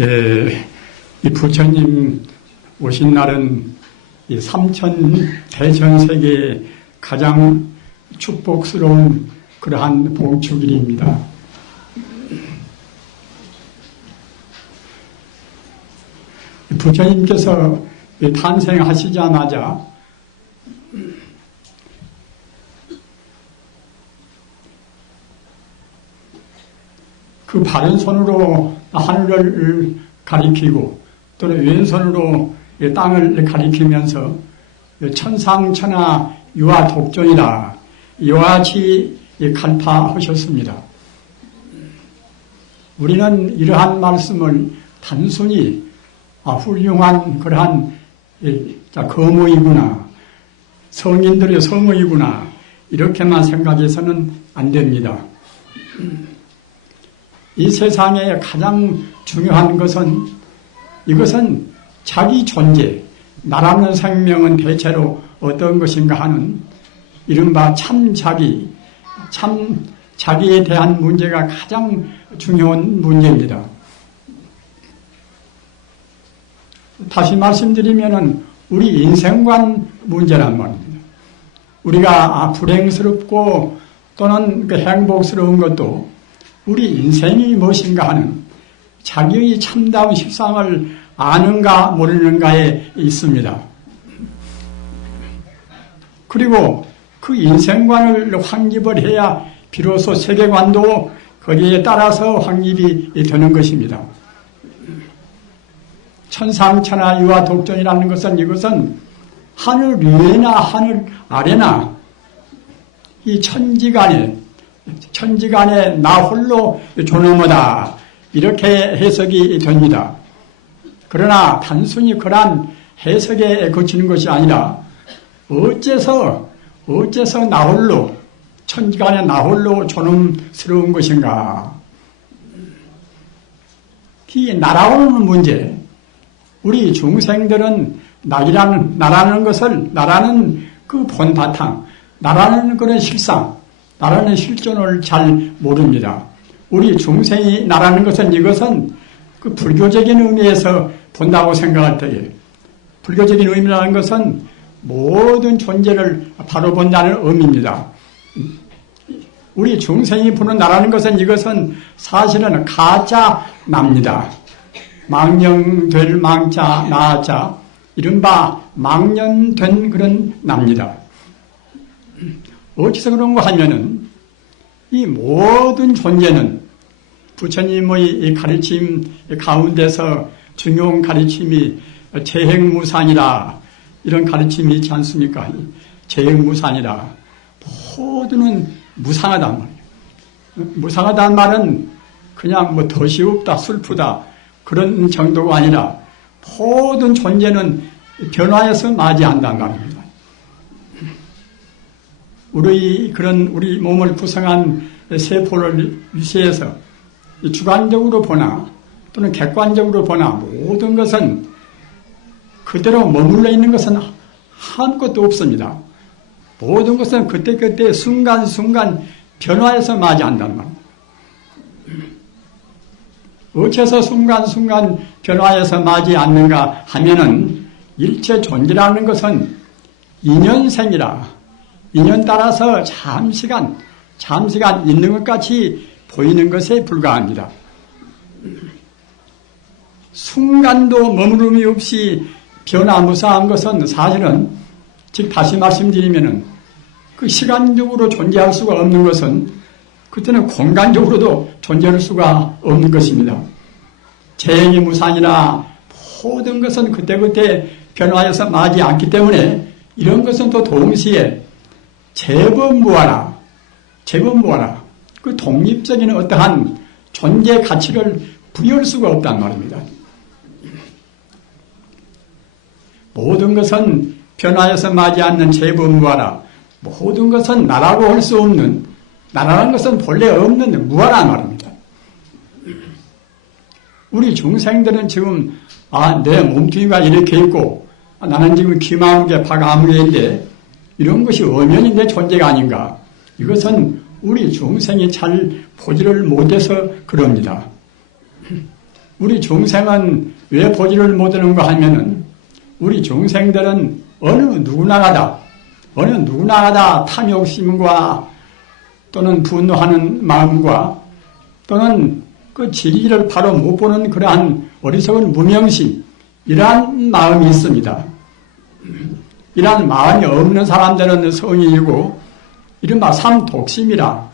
이 부처님 오신 날은 이 삼천 대천세계의 가장 축복스러운 그러한 봉축일입니다. 부처님께서 탄생하시자마자 그 바른손으로 하늘을 가리키고 또는 왼손으로 땅을 가리키면서 천상천하 유아독존이라 이와 같이 간파하셨습니다. 우리는 이러한 말씀을 단순히 훌륭한 그러한 거모이구나, 성인들의 성의구나 이렇게만 생각해서는 안 됩니다. 이 세상에 가장 중요한 것은 이것은 자기 존재, 나라는 생명은 대체로 어떤 것인가 하는 이른바 참자기, 참자기에 대한 문제가 가장 중요한 문제입니다. 다시 말씀드리면은 우리 인생관 문제란 말입니다. 우리가 불행스럽고 또는 행복스러운 것도 우리 인생이 무엇인가 하는 자기의 참다운 실상을 아는가 모르는가에 있습니다. 그리고 그 인생관을 확립을 해야 비로소 세계관도 거기에 따라서 확립이 되는 것입니다. 천상천하 유아독존이라는 것은 이것은 하늘 위에나 하늘 아래나 이 천지간에 나 홀로 존엄하다 이렇게 해석이 됩니다. 그러나 단순히 그러한 해석에 그치는 것이 아니라 어째서 나 홀로 천지간에 나 홀로 존엄스러운 것인가? 이 나라오는 문제, 우리 중생들은 나라는 것을 나라는 그 본바탕, 나라는 그런 실상, 나라는 실존을 잘 모릅니다. 우리 중생이 나라는 것은 이것은 그 불교적인 의미에서 본다고 생각할 때에 불교적인 의미라는 것은 모든 존재를 바로 본다는 의미입니다. 우리 중생이 보는 나라는 것은 이것은 사실은 가짜 납니다. 망령될 망자 나자 이른바 망년된 그런 납니다. 어디서 그런 거 하면은 이 모든 존재는 부처님의 이 가르침 가운데서 중요한 가르침이 재행무산이라 이런 가르침이 있지 않습니까? 재행무산이라 모두는 무상하단 말이에요. 무상하다는 말은 그냥 뭐 덫이 없다, 슬프다 그런 정도가 아니라 모든 존재는 변화해서 맞이한단 말입니다. 우리 몸을 구성한 세포를 위시해서 주관적으로 보나 또는 객관적으로 보나 모든 것은 그대로 머물러 있는 것은 아무것도 없습니다. 모든 것은 그때그때 순간순간 변화해서 맞이한단 말입니다. 어째서 순간순간 변화해서 맞이 않는가 하면은 일체 존재라는 것은 인연생이라 인연 따라서 잠시간 있는 것 같이 보이는 것에 불과합니다. 순간도 머무름이 없이 변화무사한 것은 사실은 즉 다시 말씀드리면은 그 시간적으로 존재할 수가 없는 것은 그때는 공간적으로도 존재할 수가 없는 것입니다. 재행이 무상이라 모든 것은 그때그때 변화해서 맞지 않기 때문에 이런 것은 또 동시에 재범무하라 그 독립적인 어떠한 존재 가치를 부여할 수가 없단 말입니다. 모든 것은 변화해서 맞지 않는 재범무하라 모든 것은 나라고 할 수 없는 나라는 것은 본래 없는 무하란 말입니다. 우리 중생들은 지금 내 몸뚱이가 이렇게 있고 나는 지금 귀마무개 박아무개인데 이런 것이 엄연히 내 존재가 아닌가. 이것은 우리 중생이 잘 보지를 못해서 그럽니다. 우리 중생은 왜 보지를 못하는가 하면은 우리 중생들은 어느 누구나가다 탐욕심과 또는 분노하는 마음과 또는 그 진리를 바로 못 보는 그러한 어리석은 무명심, 이러한 마음이 있습니다. 이러한 마음이 없는 사람들은 성인이고, 이른바 삼독심이라,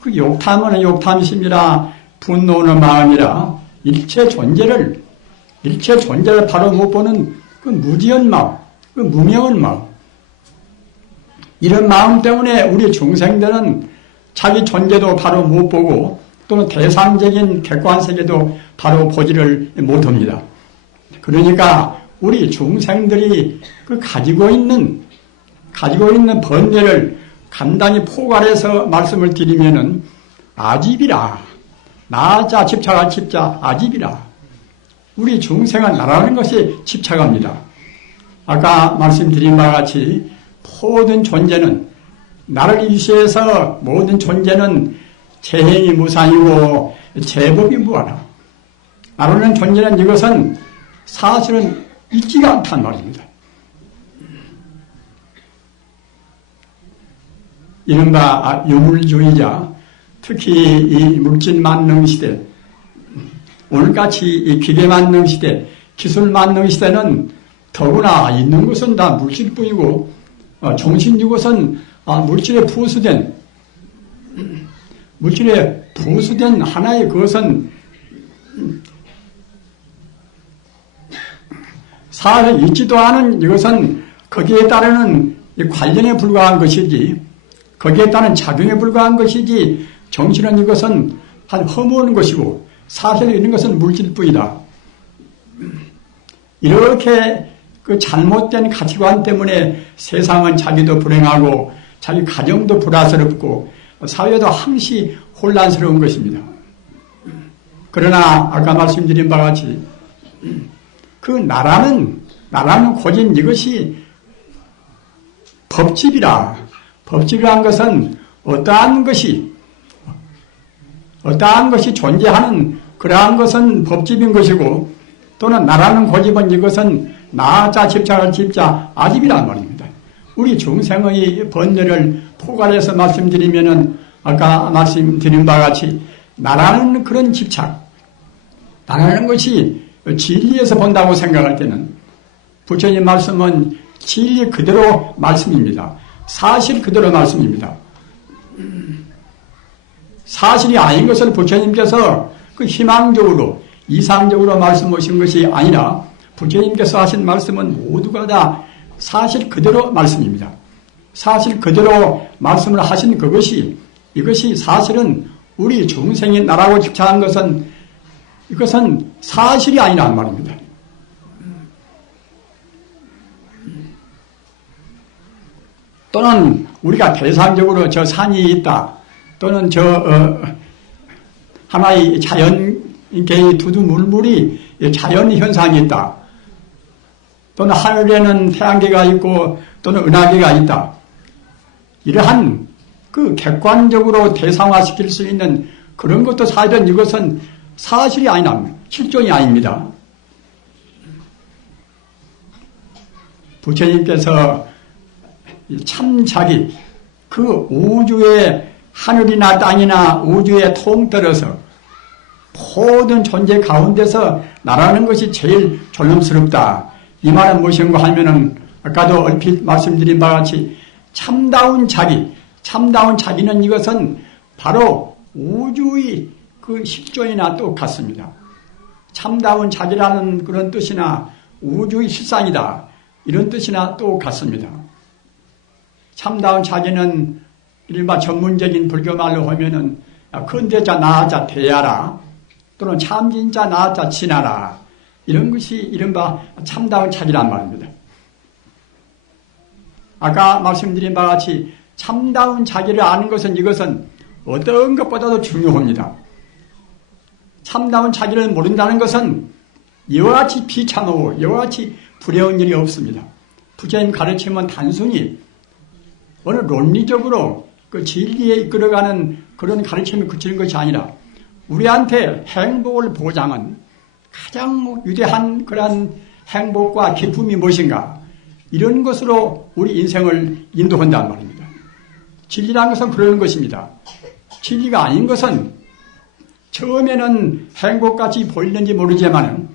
그 욕탐은 욕탐심이라, 분노는 마음이라, 일체 존재를 바로 못 보는 그 무지한 마음, 그 무명한 마음. 이런 마음 때문에 우리 중생들은 자기 존재도 바로 못 보고, 또는 대상적인 객관세계도 바로 보지를 못합니다. 그러니까 우리 중생들이 그 가지고 있는 번뇌를 간단히 포괄해서 말씀을 드리면은 아집이라, 나자 집착할 집자 아집이라. 우리 중생은 나라는 것이 집착합니다. 아까 말씀드린 바와 같이 모든 존재는, 나를 위시해서 모든 존재는 재행이 무상이고 제법이 무하라. 나라는 존재는 이것은 사실은 있지가 않단 말입니다. 이른바 유물주의자, 특히 이 물질만능 시대, 오늘같이 이 기계만능 시대, 기술만능 시대는 더구나 있는 것은 다 물질뿐이고, 정신이 것은 물질에 부수된 하나의 그것은 사실 있지도 않은 이것은 거기에 따르는 관련에 불과한 것이지, 거기에 따른 작용에 불과한 것이지, 정신은 이것은 아주 허무한 것이고 사실에 있는 것은 물질뿐이다. 이렇게 그 잘못된 가치관 때문에 세상은 자기도 불행하고 자기 가정도 불화스럽고 사회도 항시 혼란스러운 것입니다. 그러나 아까 말씀드린 바와 같이 그 나라는 고진 이것이 법집이라. 법집이라는 것은 어떠한 것이 존재하는 그러한 것은 법집인 것이고, 또는 나라는 고집은 이것은 나자 집착할 집자 아집이란 말입니다. 우리 중생의 번뇌를 포괄해서 말씀드리면은 아까 말씀드린 바와 같이 나라는 그런 집착, 나라는 것이 진리에서 본다고 생각할 때는 부처님 말씀은 진리 그대로 말씀입니다. 사실 그대로 말씀입니다. 사실이 아닌 것을 부처님께서 그 희망적으로 이상적으로 말씀하신 것이 아니라 부처님께서 하신 말씀은 모두가 다 사실 그대로 말씀입니다. 사실 그대로 말씀을 하신 이것이 사실은 우리 중생이 나라고 집착한 것은 이것은 사실이 아니란 말입니다. 또는 우리가 대상적으로 저 산이 있다, 또는 하나의 자연계의 두두물물이 자연현상이 있다, 또는 하늘에는 태양계가 있고 또는 은하계가 있다. 이러한 그 객관적으로 대상화시킬 수 있는 그런 것도 사실은 이것은 사실이 아니라 실존이 아닙니다. 부처님께서 참 자기 그 우주의 하늘이나 땅이나 우주에 통틀어서 모든 존재 가운데서 나라는 것이 제일 존엄스럽다. 이 말은 무엇인가 하면은 아까도 얼핏 말씀드린 바와 같이 참다운 자기는 이것은 바로 우주의 그 실존이나 똑같습니다. 참다운 자기라는 그런 뜻이나 우주의 실상이다, 이런 뜻이나 똑같습니다. 참다운 자기는 일반 전문적인 불교말로 하면은 근대자 나아자 대야라, 또는 참진자 나아자 진하라, 이런 것이 이른바 참다운 자기란 말입니다. 아까 말씀드린 바와 같이 참다운 자기를 아는 것은 이것은 어떤 것보다도 중요합니다. 참다운 자기를 모른다는 것은 이와 같이 비참하고 이와 같이 불행한 일이 없습니다. 부처님 가르침은 단순히 어느 논리적으로 그 진리에 이끌어가는 그런 가르침을 그치는 것이 아니라 우리한테 행복을 보장한 가장 위대한 그러한 행복과 기쁨이 무엇인가? 이런 것으로 우리 인생을 인도한단 말입니다. 진리라는 것은 그러는 것입니다. 진리가 아닌 것은 처음에는 행복같이 보이는지 모르지만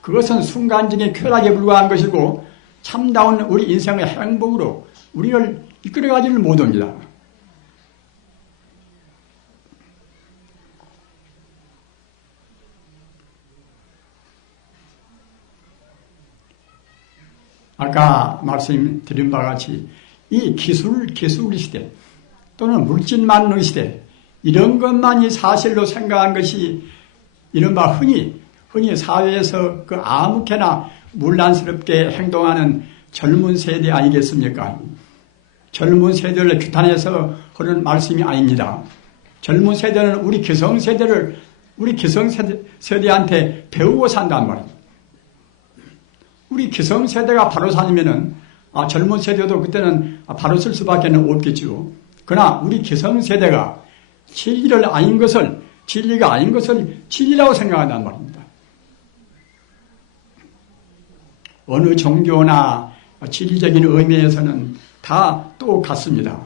그것은 순간적인 쾌락에 불과한 것이고 참다운 우리 인생의 행복으로 우리를 이끌어가지를 못합니다. 아까 말씀드린 바와 같이 이 기술 시대 또는 물질만의 시대 이런 것만이 사실로 생각한 것이 이른바 흔히 사회에서 그 아무렇게나 문란스럽게 행동하는 젊은 세대 아니겠습니까? 젊은 세대를 규탄해서 하는 말씀이 아닙니다. 젊은 세대는 우리 기성세대한테 배우고 산단 말입니다. 우리 기성세대가 바로 사면은 젊은 세대도 그때는 바로 쓸 수밖에 없겠죠. 그러나 우리 기성세대가 진리가 아닌 것을 진리라고 생각한단 말입니다. 어느 종교나 진리적인 의미에서는 다 똑같습니다.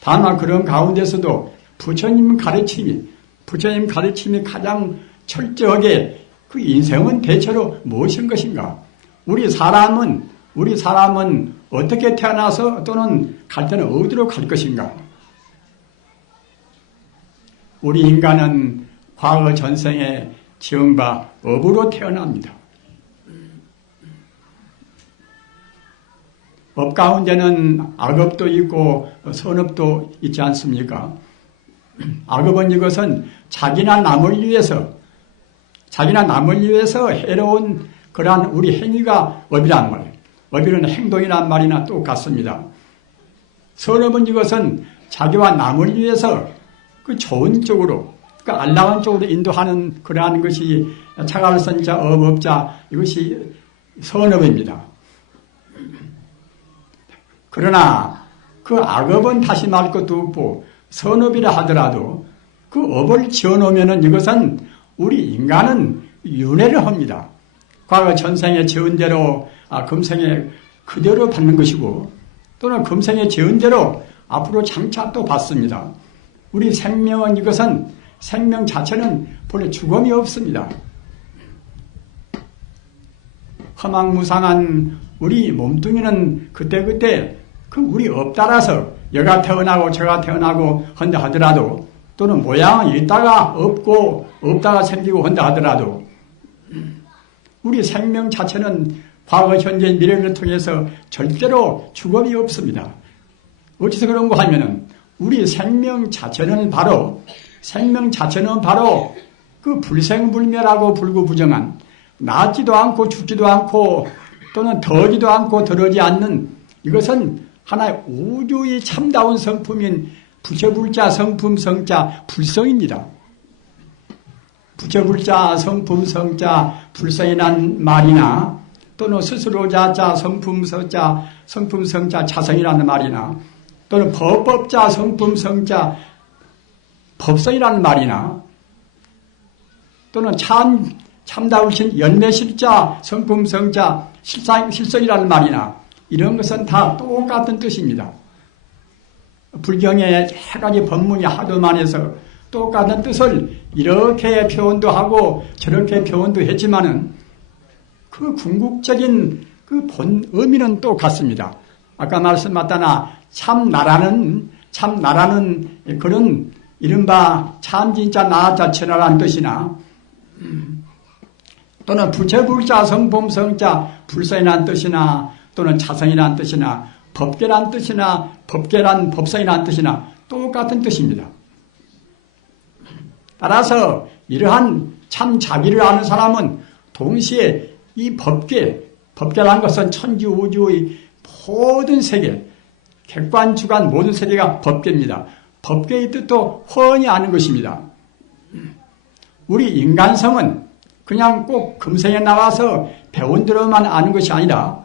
다만 그런 가운데서도 부처님 가르침이 가장 철저하게 그 인생은 대체로 무엇인 것인가? 우리 사람은 어떻게 태어나서 또는 갈 때는 어디로 갈 것인가? 우리 인간은 과거 전생에 지은 바 업으로 태어납니다. 업 가운데는 악업도 있고 선업도 있지 않습니까? 악업은 이것은 자기나 남을 위해서 해로운 그러한 우리 행위가 업이란 말이에요. 업이는 행동이란 말이나 똑같습니다. 선업은 이것은 자기와 남을 위해서 그 좋은 쪽으로, 그 안락한 쪽으로 인도하는 그러한 것이 자갈선자, 업업자, 이것이 선업입니다. 그러나 그 악업은 다시 말 것도 없고 선업이라 하더라도 그 업을 지어놓으면 이것은 우리 인간은 윤회를 합니다. 과거 전생에 지은 대로 금생에 그대로 받는 것이고 또는 금생에 지은 대로 앞으로 장차 또 받습니다. 우리 생명은 이것은 생명 자체는 본래 죽음이 없습니다. 허망무상한 우리 몸뚱이는 그때그때 그 우리 업 따라서 여가 태어나고 저가 태어나고 한다 하더라도 또는 모양은 있다가 없고 없다가 생기고 한다 하더라도 우리 생명 자체는 과거, 현재, 미래를 통해서 절대로 죽음이 없습니다. 어디서 그런가 하면은 우리 생명 자체는 바로 그 불생불멸하고 불구부정한 낫지도 않고 죽지도 않고 또는 더지도 않고 더러지 않는 이것은 하나의 우주의 참다운 성품인 부처불자 성품 성자 불성입니다. 부처불자 성품 성자 불성이라는 말이나 또는 스스로자자 성품 서자 성품 성자 자성이라는 말이나 또는 법법자 성품 성자 법성이라는 말이나 또는 참다우신 열매실자 성품 성자 실성이라는 말이나 이런 것은 다 똑같은 뜻입니다. 불경에 세 가지 법문이 하도 많아서 똑같은 뜻을 이렇게 표현도 하고 저렇게 표현도 했지만은 그 궁극적인 그 본 의미는 똑같습니다. 아까 말씀하셨다나 참나라는 그런 이른바 참 진짜 나자 천하라는 뜻이나 또는 부처불자 성품성자 불성이라는 뜻이나 또는 자성이라는 뜻이나 법계란 뜻이나 법계란 법성이라는 뜻이나 똑같은 뜻입니다. 따라서 이러한 참 자기를 아는 사람은 동시에 이 법계라는 것은 천지 우주의 모든 세계, 객관 주관 모든 세계가 법계입니다. 법계의 뜻도 훤히 아는 것입니다. 우리 인간성은 그냥 꼭 금생에 나와서 배운 대로만 아는 것이 아니라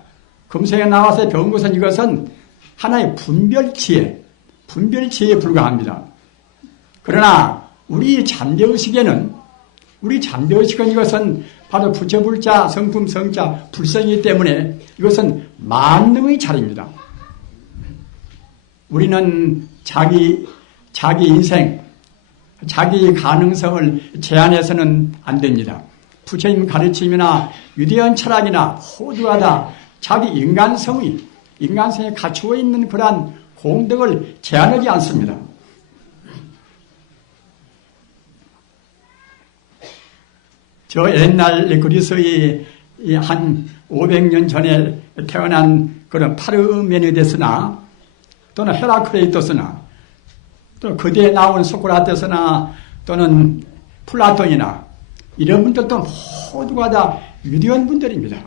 금생에 나와서 배운 것은 이것은 하나의 분별치에 불과합니다. 그러나 우리 잠재의식에는 우리 잠재의식은 이것은 바로 부처불자, 성품, 성자, 불성이기 때문에 이것은 만능의 자리입니다. 우리는 자기 인생, 자기 가능성을 제한해서는 안 됩니다. 부처님 가르침이나 위대한 철학이나 모두가 다 자기 인간성에 갖추어 있는 그러한 공덕을 제한하지 않습니다. 저 옛날 그리스의 한 500년 전에 태어난 그런 파르메니데스나 또는 헤라클레이토스나 또 그대에 나온 소크라테스나 또는 플라톤이나 이런 분들도 모두가 다 위대한 분들입니다.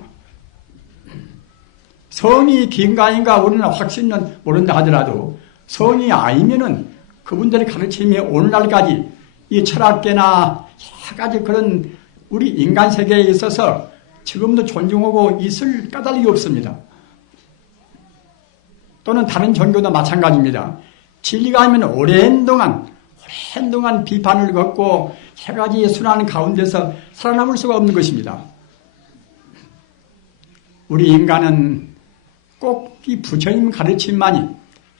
성이 긴가인가 우리는 확신은 모른다 하더라도 성이 아니면은 그분들의 가르침이 오늘날까지 이 철학계나 여러 가지 그런 우리 인간 세계에 있어서 지금도 존중하고 있을 까닭이 없습니다. 또는 다른 종교도 마찬가지입니다. 진리가 아니면 오랜 동안 비판을 겪고 세 가지 순환 가운데서 살아남을 수가 없는 것입니다. 우리 인간은 꼭 이 부처님 가르침만이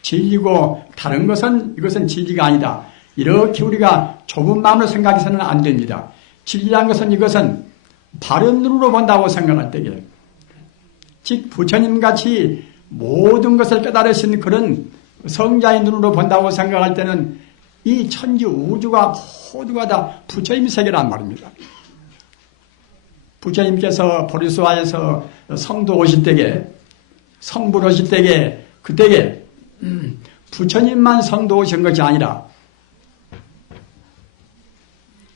진리고 다른 것은 이것은 진리가 아니다. 이렇게 우리가 좁은 마음으로 생각해서는 안 됩니다. 진리란 것은 이것은 바른 눈으로 본다고 생각할 때에 즉 부처님같이 모든 것을 깨달으신 그런 성자의 눈으로 본다고 생각할 때는 이 천지 우주가 모두가 다 부처님 세계란 말입니다. 부처님께서 보리수화에서 성도 오실 때에 성불 오실 때에 그때에 부처님만 성도 오신 것이 아니라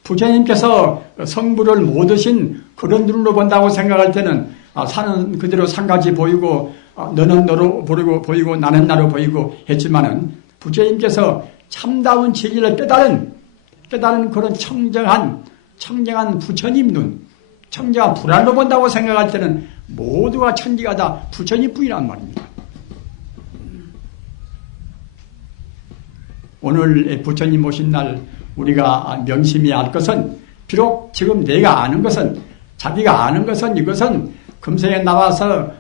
부처님께서 성불을 못 오신 그런 눈으로 본다고 생각할 때는 산은 그대로 산같이 보이고 너는 너로 보이고 나는 나로 보이고 했지만은 부처님께서 참다운 진리를 깨달은 그런 청정한 부처님 눈, 청정한 불알로 본다고 생각할 때는 모두가 천지가 다 부처님뿐이란 말입니다. 오늘 부처님 오신 날 우리가 명심히 알 것은 비록 지금 내가 아는 것은 자기가 아는 것은 이것은 금생에 나와서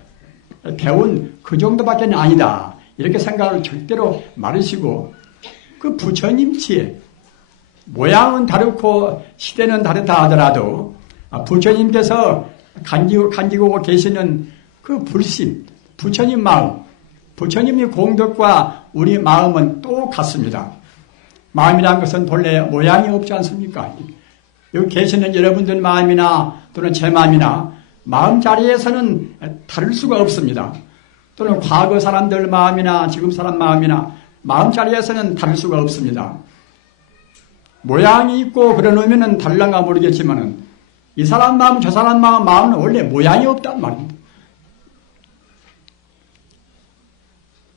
배운 그 정도밖에 아니다. 이렇게 생각을 절대로 말으시고 그 부처님 지혜 모양은 다르고 시대는 다르다 하더라도 부처님께서 간직하고 계시는 그 불심, 부처님 마음, 부처님의 공덕과 우리 마음은 똑같습니다. 마음이란 것은 본래 모양이 없지 않습니까? 여기 계시는 여러분들 마음이나 또는 제 마음이나 마음 자리에서는 다를 수가 없습니다. 또는 과거 사람들 마음이나 지금 사람 마음이나 마음 자리에서는 다를 수가 없습니다. 모양이 있고 그러려면 달란가 모르겠지만은 이 사람 마음, 저 사람 마음은 원래 모양이 없단 말입니다.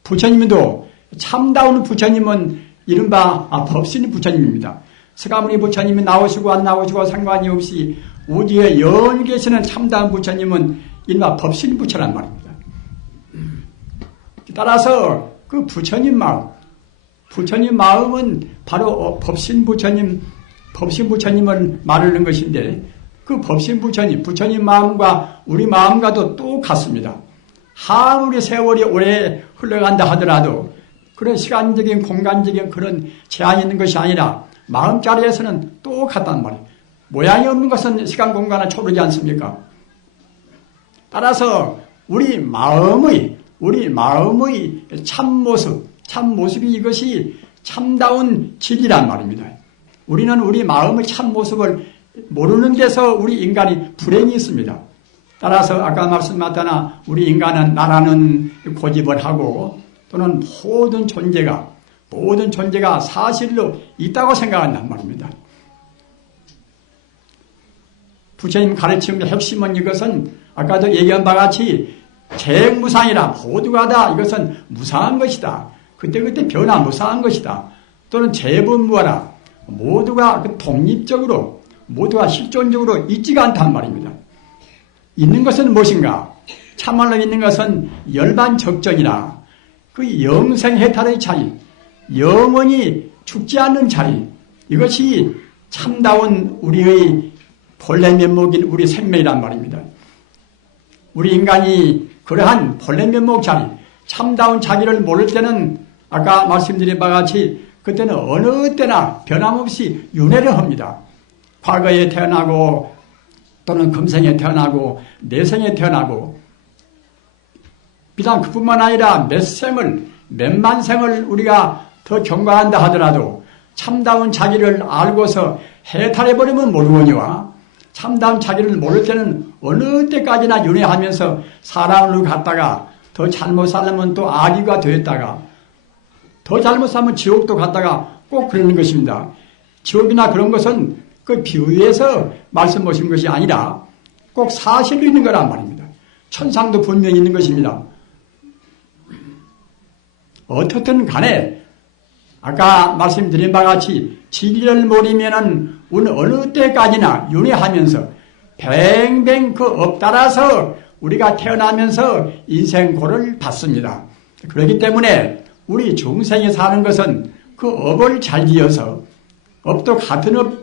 부처님도 참다운 부처님은 이른바 법신 부처님입니다. 서가모니 부처님이 나오시고 안 나오시고 상관이 없이 우주에 영원히 계시는 참다운 부처님은 이른바 법신 부처란 말입니다. 따라서 그 부처님 마음은 바로 법신 부처님을 말하는 것인데 그 법신 부처님 마음과 우리 마음과도 똑같습니다. 아무리 세월이 오래 흘러간다 하더라도 그런 시간적인 공간적인 그런 제한이 있는 것이 아니라 마음자리에서는 똑같단 말이에요. 모양이 없는 것은 시간 공간을 초월하지 않습니까? 따라서 우리 마음의 참모습이 이것이 참다운 진리란 말입니다. 우리는 우리 마음의 참모습을 모르는 데서 우리 인간이 불행이 있습니다. 따라서 아까 말씀하셨다나 우리 인간은 나라는 고집을 하고 또는 모든 존재가 사실로 있다고 생각한단 말입니다. 부처님 가르침의 핵심은 이것은 아까도 얘기한 바와 같이 재무상이라 모두가 다 이것은 무상한 것이다. 그때그때 변화 무상한 것이다. 또는 재분무하라. 모두가 독립적으로 모두가 실존적으로 있지가 않단 말입니다. 있는 것은 무엇인가? 참말로 있는 것은 열반적정이라 그 영생해탈의 자리, 영원히 죽지 않는 자리, 이것이 참다운 우리의 본래 면목인 우리 생명이란 말입니다. 우리 인간이 그러한 본래 면목 자리, 참다운 자기를 모를 때는 아까 말씀드린 바와 같이 그때는 어느 때나 변함없이 윤회를 합니다. 과거에 태어나고 또는 금생에 태어나고 내생에 태어나고 비단 그뿐만 아니라 몇 생을 몇만 생을 우리가 더 경과한다 하더라도 참다운 자기를 알고서 해탈해버리면 모르거니와 참다운 자기를 모를 때는 어느 때까지나 윤회하면서 사람을 갖다가 더 잘못 살면 또 악귀가 되었다가 더 잘못 살면 지옥도 갔다가 꼭 그러는 것입니다. 지옥이나 그런 것은 그 비유에서 말씀하신 것이 아니라 꼭 사실로 있는 거란 말입니다. 천상도 분명히 있는 것입니다. 어떻든 간에 아까 말씀드린 바와 같이 진리를 모르면은 어느 때까지나 윤회하면서 뱅뱅 그 업 따라서 우리가 태어나면서 인생고를 받습니다. 그렇기 때문에 우리 중생이 사는 것은 그 업을 잘 지어서 업도 같은 업,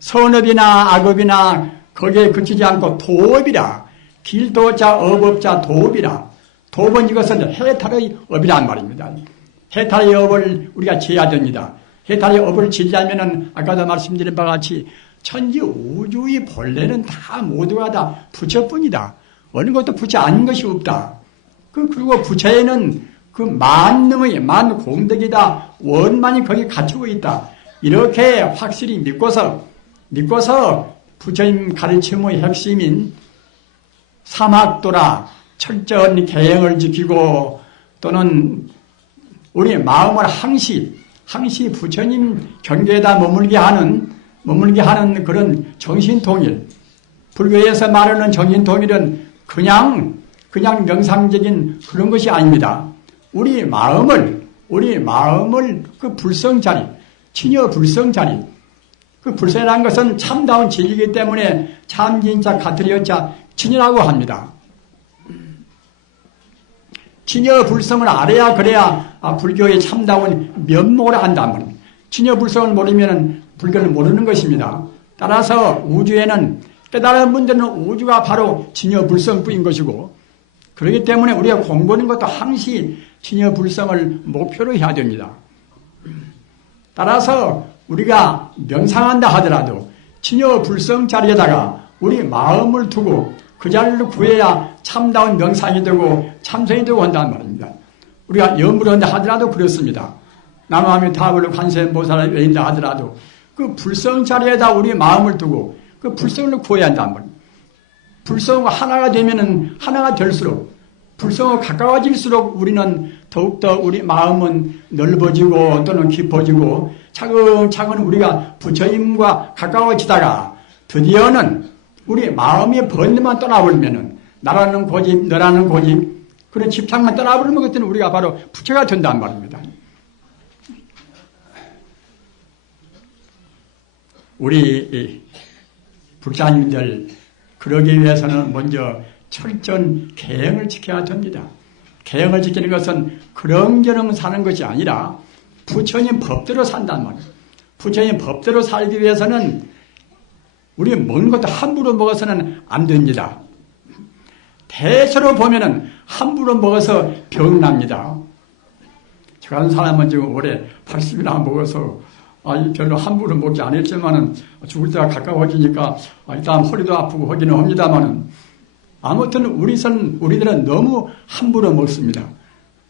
선업이나 악업이나 거기에 그치지 않고 도업이라 길도자 업업자 도업이라 도업은 이것은 해탈의 업이란 말입니다. 해탈의 업을 우리가 지어야 됩니다. 해탈의 업을 지려면은 아까도 말씀드린 바와 같이 천지 우주의 본래는 다 모두가 다 부처뿐이다. 어느 것도 부처 아닌 것이 없다. 그리고 부처에는 그 만능의 만 공덕이다. 원만이 거기 갖추고 있다. 이렇게 확실히 믿고서 부처님 가르침의 핵심인 삼학도라 철저한 계행을 지키고 또는 우리 마음을 항시 부처님 경계에다 머물게 하는 그런 정신통일. 불교에서 말하는 정신통일은 그냥 명상적인 그런 것이 아닙니다. 우리 마음을 그 불성자리, 친여 불성자리, 그 불성이라는 것은 참다운 진리이기 때문에 참진자 가트리어자 친여라고 합니다. 친여 불성을 알아야 그래야 불교의 참다운 면목을 안단 말입니다. 친여 불성을 모르면 불교를 모르는 것입니다. 따라서 우주에는 깨달은 분들은 우주가 바로 친여 불성뿐인 것이고 그렇기 때문에 우리가 공부하는 것도 항시 친여 불성을 목표로 해야 됩니다. 따라서 우리가 명상한다 하더라도 친여 불성 자리에다가 우리 마음을 두고 그 자리를 구해야 참다운 명상이 되고 참선이 되고 한다는 말입니다. 우리가 염불을 한다 하더라도 그렇습니다. 남아미 타불 관세음보살을 외인다 하더라도 그 불성 자리에다 우리 마음을 두고 그 불성을 구해야 한다는 말입니다. 불성과 하나가 되면은 하나가 될수록 불성과 가까워질수록 우리는 더욱더 우리 마음은 넓어지고 또는 깊어지고 차근차근 우리가 부처님과 가까워지다가 드디어는 우리 마음의 번뇌만 떠나버리면은 나라는 고집, 너라는 고집 그런 집착만 떠나버리면 그때는 우리가 바로 부처가 된단 말입니다. 우리 불자님들 그러기 위해서는 먼저 철저한 계행을 지켜야 됩니다. 계행을 지키는 것은 그렁저렁 사는 것이 아니라 부처님 법대로 산단 말이에요. 부처님 법대로 살기 위해서는 우리 먹는 것도 함부로 먹어서는 안 됩니다. 대체로 보면은 함부로 먹어서 병납니다. 저 같은 사람은 지금 올해 80이나 먹어서 별로 함부로 먹지 않았지만은 죽을 때가 가까워지니까 일단 허리도 아프고 하기는 합니다만은 아무튼 우리들은 너무 함부로 먹습니다.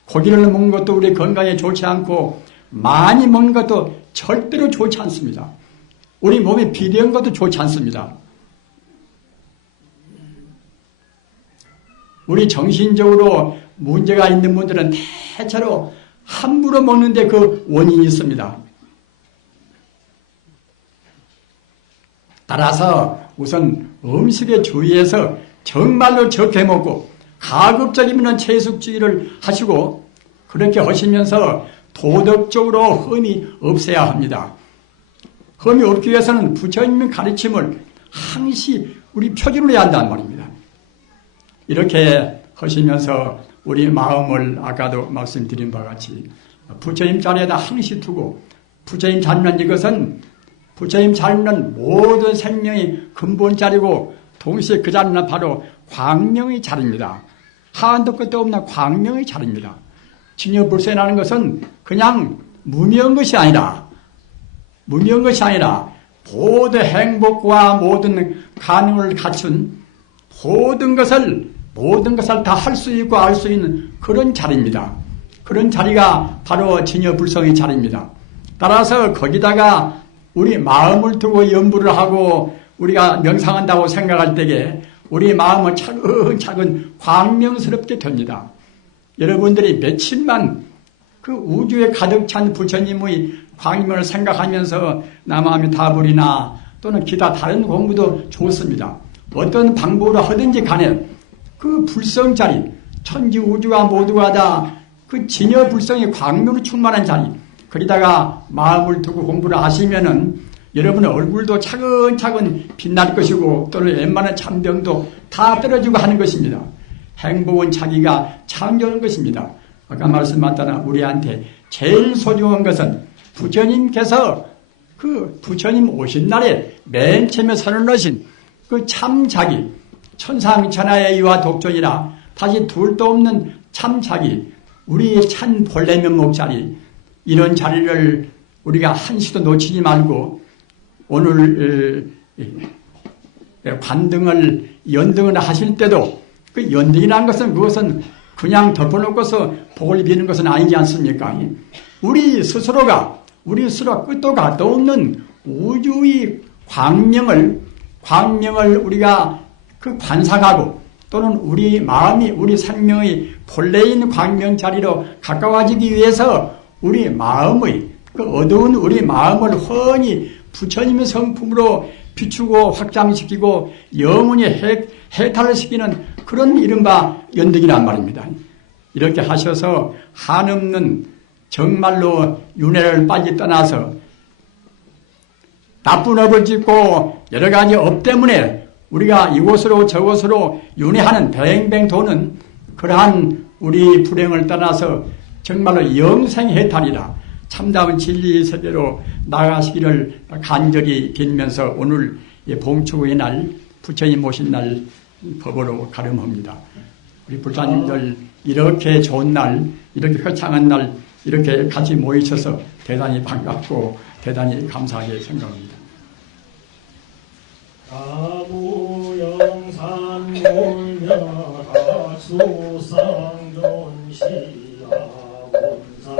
고기를 먹는 것도 우리 건강에 좋지 않고 많이 먹는 것도 절대로 좋지 않습니다. 우리 몸에 비대한 것도 좋지 않습니다. 우리 정신적으로 문제가 있는 분들은 대체로 함부로 먹는데 그 원인이 있습니다. 따라서 우선 음식에 주의해서 정말로 적게 먹고 가급적이면 채식주의를 하시고 그렇게 하시면서 도덕적으로 흠이 없어야 합니다. 흠이 없기 위해서는 부처님의 가르침을 항시 우리 표준으로 해야 한다는 말입니다. 이렇게 하시면서 우리 마음을 아까도 말씀드린 바와 같이 부처님 자리에다 항시 두고 부처님 자리는 이것은 부처님 자리는 모든 생명의 근본 자리고 동시에 그 자리는 바로 광명의 자리입니다. 한도 끝도 없는 광명의 자리입니다. 진여불성이라는 것은 그냥 무명한 것이 아니라 모든 행복과 모든 가능을 갖춘 모든 것을 다 할 수 있고 알 수 있는 그런 자리입니다. 그런 자리가 바로 진여불성의 자리입니다. 따라서 거기다가 우리 마음을 두고 염불을 하고 우리가 명상한다고 생각할 때에 우리 마음은 차근차근 광명스럽게 됩니다. 여러분들이 며칠만 그 우주에 가득 찬 부처님의 광명을 생각하면서 남아미타불이나 또는 기타 다른 공부도 좋습니다. 어떤 방법으로 하든지 간에 그 불성자리, 천지 우주가 모두가 다 그 진여불성의 광명으로 충만한 자리, 거기다가 마음을 두고 공부를 하시면은 여러분의 얼굴도 차근차근 빛날 것이고 또는 웬만한 참병도 다 떨어지고 하는 것입니다. 행복은 자기가 창조하는 것입니다. 아까 말씀하셨다나 우리한테 제일 소중한 것은 부처님께서 그 부처님 오신 날에 맨 처음에 선언하신 그 참 자기, 천상천하의 이와 독존이라 다시 둘도 없는 참 자기, 우리 찬 본래 면목 자리, 이런 자리를 우리가 한시도 놓치지 말고 오늘 관등을 연등을 하실 때도 그 연등이라는 것은 그것은 그냥 덮어놓고서 복을 비는 것은 아니지 않습니까? 우리 스스로가 끝도 가도 없는 우주의 광명을 우리가 그 관상하고 또는 우리 마음이 우리 생명의 본래인 광명 자리로 가까워지기 위해서 우리 마음의 그 어두운 우리 마음을 훤히 부처님의 성품으로 비추고 확장시키고 영원히 해탈을 시키는 그런 이른바 연등이란 말입니다. 이렇게 하셔서 한없는 정말로 윤회를 빨리 떠나서 나쁜 업을 짓고 여러 가지 업 때문에 우리가 이곳으로 저곳으로 윤회하는 뱅뱅 도는 그러한 우리 불행을 떠나서 정말로 영생해탈이라 참다운 진리 세계로 나가시기를 간절히 빌면서 오늘 봉축의 날, 부처님 오신 날 법으로 가름합니다. 우리 불사님들 이렇게 좋은 날, 이렇게 화창한 날, 이렇게 같이 모이셔서 대단히 반갑고 대단히 감사하게 생각합니다. 다무영산 몰려다수상존시아 본사